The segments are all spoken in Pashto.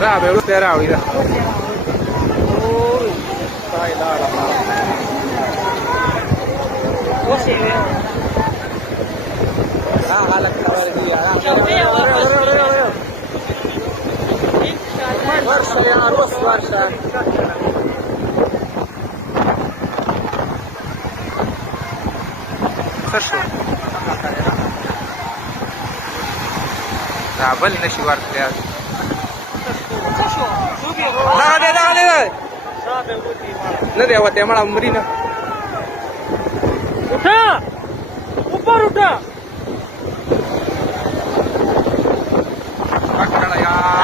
راوي وروسته راوي ده لا اله الا الله غلط ورشه يا عروس ورشه خشو بل نشي ورته نه دی وته مړه مرینه उठा ऊपर उठा पकड़ यार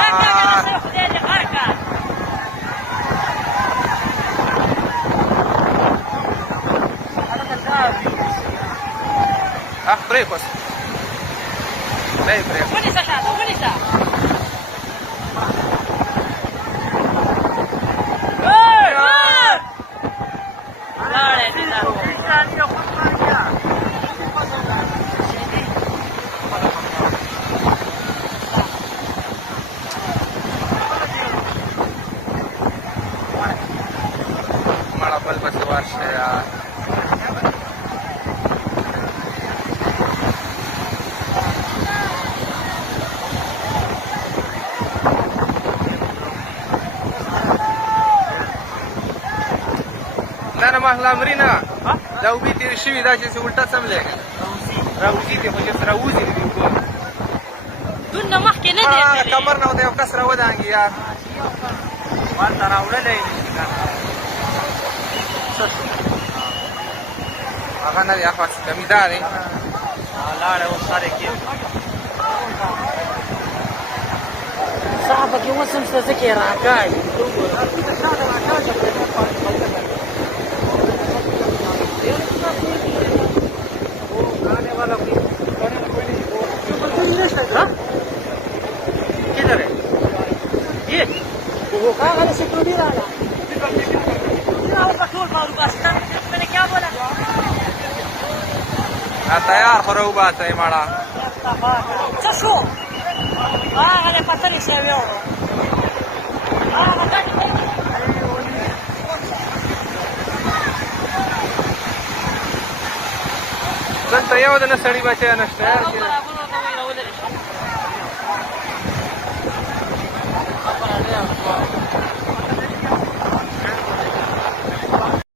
بريك بس لا بريك ونسى شاطر ونسى بل بس ورشه يا انا ما امرينا لو بيتي شوي دا چې ولټه سم لګي راوځي ته خو چې راوځي دونه مخکې نه دی کمر نه یو کس راودانګي یار وانت راوړلې هغه نه یا خاص کمیداري لاړه وساره کې صاحبك يوسم ستذكي راكاي किधर है ये वो वाला सिक्योरिटी वाला पेट्रोल मैंने क्या बोला तैयार हो बात है माड़ा شو انا पत्थर يسوي دلته یو د نه سړي بچی نشته